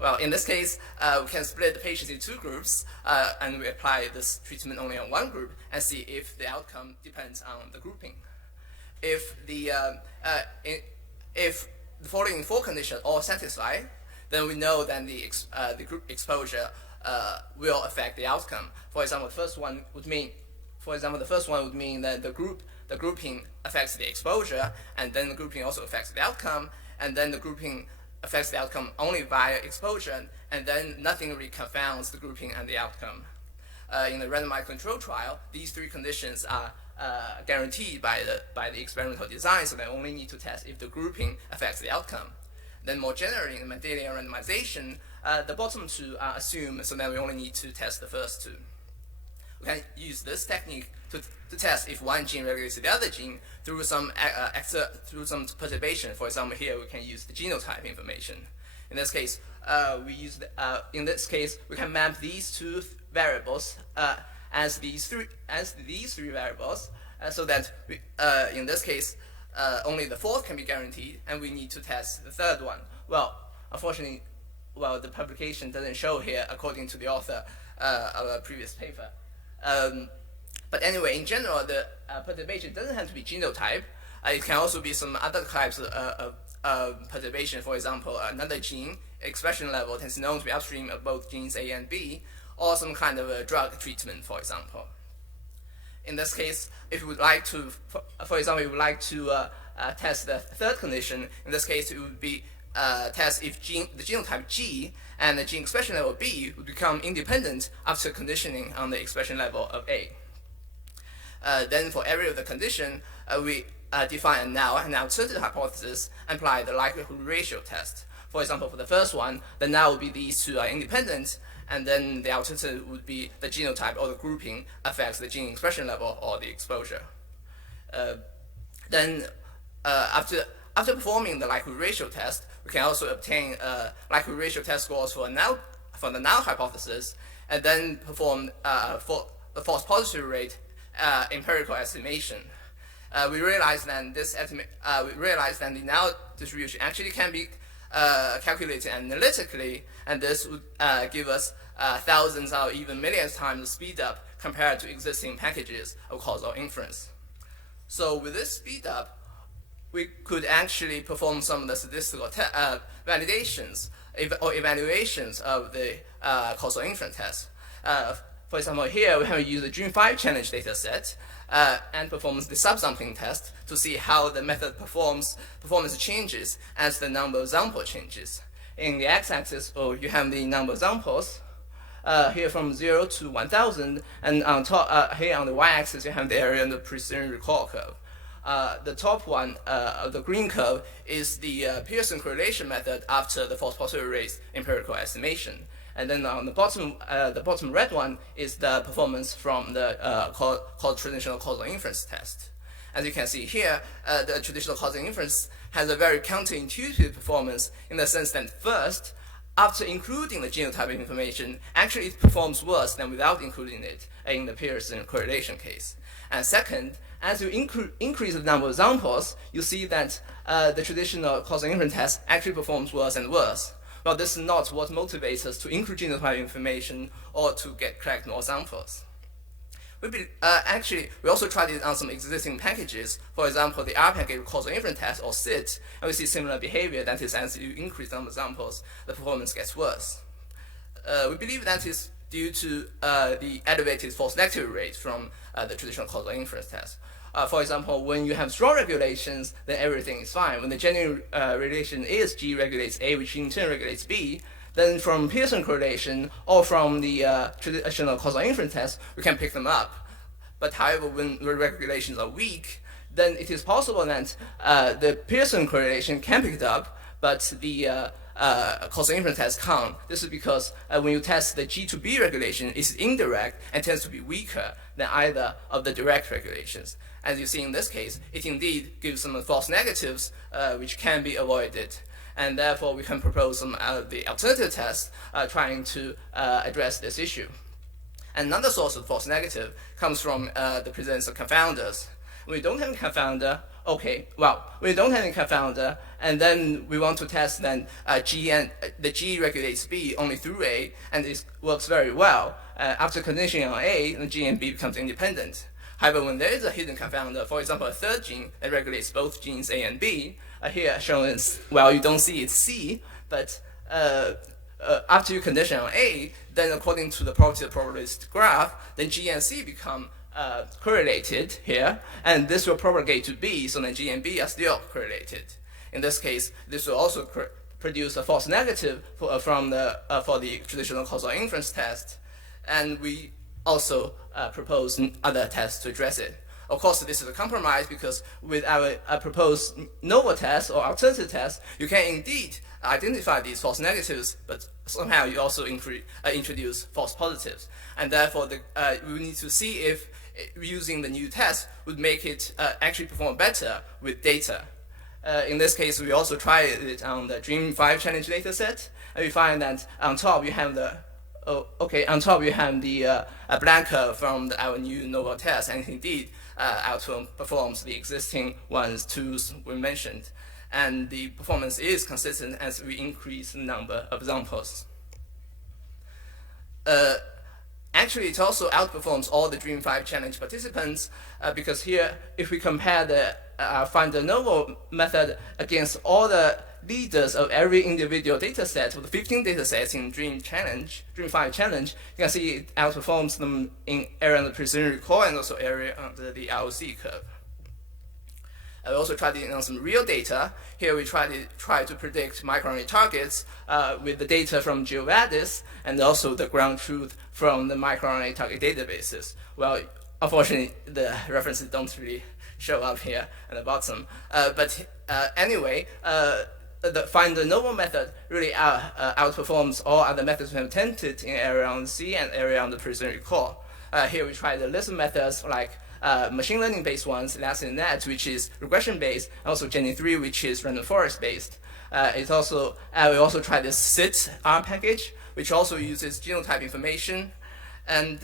Well, in this case, we can split the patients into 2 groups, and we apply this treatment only on one group and see if the outcome depends on the grouping. If the following 4 conditions all satisfy, then we know that the group exposure will affect the outcome. For example, the first one would mean that the grouping affects the exposure, and then the grouping also affects the outcome, and then the grouping affects the outcome only via exposure, and then nothing really confounds the grouping and the outcome. In the randomized control trial, these 3 conditions are guaranteed by the experimental design, so they only need to test if the grouping affects the outcome. Then more generally, in Mendelian randomization, the bottom 2 are assumed, so then we only need to test the first 2. We can use this technique to test if one gene regulates the other gene through some perturbation. For example, here we can use the genotype information. In this case, we can map these 2 variables as these three variables, so that in this case only the 4th can be guaranteed, and we need to test the 3rd one. Well, unfortunately, the publication doesn't show here according to the author of a previous paper. But anyway, in general, the perturbation doesn't have to be genotype. It can also be some other types of perturbation. For example, another gene expression level is known to be upstream of both genes A and B, or some kind of a drug treatment, for example. In this case, if we would like to, for example, we would like to test the 3rd condition. In this case, it would be test if the genotype G and the gene expression level B would become independent after conditioning on the expression level of A. Then for every of the condition, we define an alternative hypothesis and apply the likelihood ratio test. For example, for the first one, the null would be these 2 are independent, and then the alternative would be the genotype or the grouping affects the gene expression level or the exposure. Then after performing the likelihood ratio test, we can also obtain likelihood ratio test scores for the null hypothesis, and then perform for the false positive rate empirical estimation. We realized that the null distribution actually can be calculated analytically, and this would give us thousands or even millions times the speed up compared to existing packages of causal inference. So with this speed up, we could actually perform some of the statistical validations or evaluations of the causal inference test. For example, here we have used the June 5 challenge data set and performs the subsampling test to see how the method performance changes as the number of sample changes. In the x-axis, you have the number of samples, here from 0 to 1000, and on top, here on the y-axis, you have the area under precision recall curve. The top one of the green curve is the Pearson correlation method after the false positive rate empirical estimation. And then on the bottom red one is the performance from the called traditional causal inference test. As you can see here, the traditional causal inference has a very counterintuitive performance in the sense that first, after including the genotype information, actually it performs worse than without including it in the Pearson correlation case. And second, as you increase the number of samples, you see that the traditional causal inference test actually performs worse and worse. Well, this is not what motivates us to include genotype information or to collect more samples. Actually, we also tried it on some existing packages. For example, the R package causal inference test, or SIT, and we see similar behavior. That is, as you increase the number of samples, the performance gets worse. We believe that is due to the elevated false negative rate from the traditional causal inference test. For example, when you have strong regulations, then everything is fine. When the genuine relation ISG regulates A, which in turn regulates B, then from Pearson correlation or from the traditional causal inference test, we can pick them up. But however, when the regulations are weak, then it is possible that the Pearson correlation can pick it up, but the causal inference test can't. This is because when you test the G to B regulation, it's indirect and tends to be weaker than either of the direct regulations. As you see in this case, it indeed gives some false negatives which can be avoided. And therefore, we can propose some the alternative tests trying to address this issue. Another source of false negative comes from the presence of confounders. When we don't have a confounder, okay, well, we don't have any confounder, and then we want to test then the G regulates B only through A, and it works very well. After conditioning on A, the G and B becomes independent. However, when there is a hidden confounder, for example, a third gene that regulates both genes A and B, here shown as, well, you don't see it's C, but after you condition on A, then according to the property of the probabilistic graph, then G and C become correlated here, and this will propagate to B, so then G and B are still correlated. In this case, this will also produce a false negative for the traditional causal inference test, and we also propose other tests to address it. Of course, this is a compromise because with our proposed novel test or alternative test, you can indeed identify these false negatives, but somehow you also introduce false positives. And therefore, we need to see if using the new test would make it actually perform better with data. In this case, we also tried it on the DREAM5 challenge data set, and we find that on top you have the blank curve from our new novel test, and indeed outperforms the existing tools we mentioned. And the performance is consistent as we increase the number of examples. Actually, it also outperforms all the DREAM5 challenge participants because here, if we compare the find the novel method against all the leaders of every individual data set, of the 15 data sets in DREAM5 challenge, you can see it outperforms them in area under precision recall and also area under the ROC curve. We also tried it on some real data. Here we try to predict microRNA targets with the data from GeoVadis and also the ground truth from the microRNA target databases. Well, unfortunately, the references don't really show up here at the bottom. Anyway, find the novel method really outperforms all other methods we have attempted in area on C and area on the precision recall. Here we tried the list methods like machine learning based ones, LastNet, which is regression based, and also Geni3, which is random forest based. We also tried the SIT-R package, which also uses genotype information. And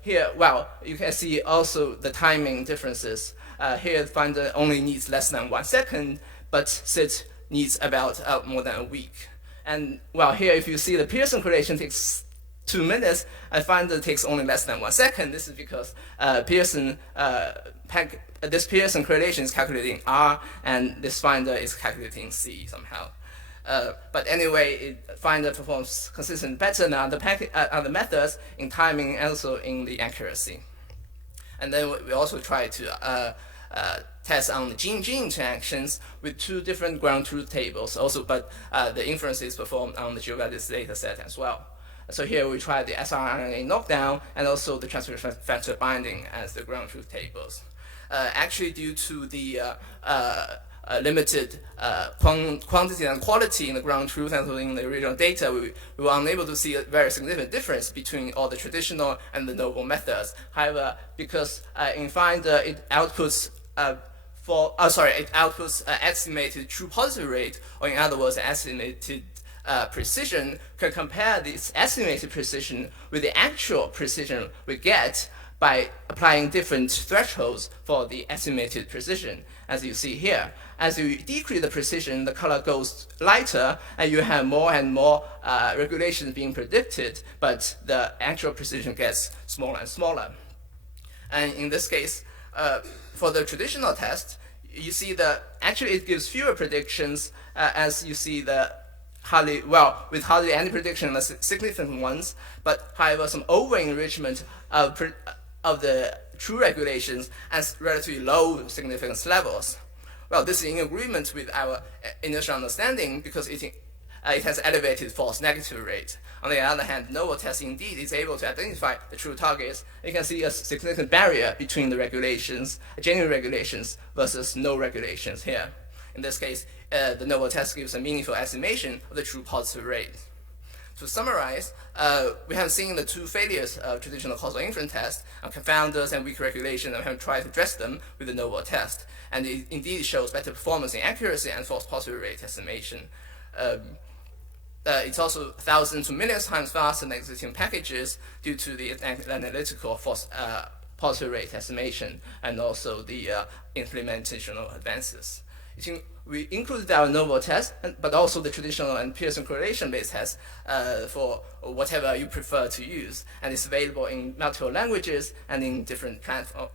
here, well, you can see also the timing differences. Here, Finder only needs less than 1 second, but SIT needs about more than a week. And well, here, if you see the Pearson correlation takes 2 minutes, I find that it takes only less than 1 second. This is because this Pearson correlation is calculating R, and this Finder is calculating C somehow. But anyway, Finder performs consistent better than other methods in timing and also in the accuracy. And then we also try to test on the gene-gene interactions with 2 different ground truth tables. Also, but the inference is performed on the GeoVadis data set as well. So here we try the siRNA knockdown and also the transcription factor binding as the ground truth tables. Actually, due to the limited quantity and quality in the ground truth and in the original data, we were unable to see a very significant difference between all the traditional and the novel methods. However, because in Finder it outputs estimated true positive rate, or in other words, estimated precision, can compare this estimated precision with the actual precision we get by applying different thresholds for the estimated precision, as you see here. As you decrease the precision, the color goes lighter, and you have more and more regulations being predicted, but the actual precision gets smaller and smaller. And in this case, for the traditional test, you see that actually it gives fewer predictions, as you see with hardly any prediction, the significant ones, but however, some over-enrichment of the true regulations at relatively low significance levels. Well, this is in agreement with our initial understanding because it has elevated false negative rate. On the other hand, novel test indeed is able to identify the true targets. You can see a significant barrier between the regulations, genuine regulations versus no regulations here. In this case, the novel test gives a meaningful estimation of the true positive rate. To summarize, we have seen the 2 failures of traditional causal inference test on confounders and weak regulation, and we have tried to address them with the novel test. And it indeed shows better performance in accuracy and false positive rate estimation. It's also 1,000 to millions times faster than existing packages due to the analytical false positive rate estimation, and also the implementational advances. We included our novel test, but also the traditional and Pearson correlation-based test for whatever you prefer to use, and it's available in multiple languages and in different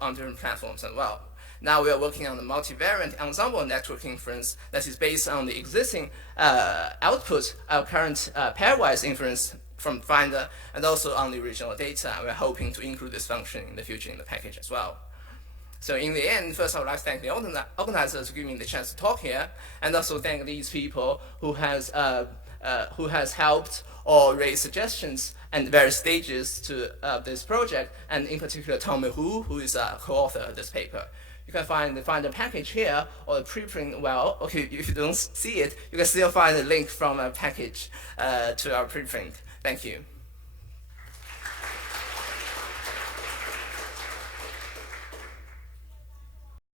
on different platforms as well. Now we are working on the multivariant ensemble network inference that is based on the existing output of current pairwise inference from Finder, and also on the original data. We're hoping to include this function in the future in the package as well. So in the end, first I would like to thank the organizers for giving me the chance to talk here, and also thank these people who has helped or raised suggestions at various stages to this project, and in particular Tommy Hu, who is a co-author of this paper. You can find the package here, or the preprint. Well, okay, if you don't see it, you can still find the link from a package to our preprint. Thank you.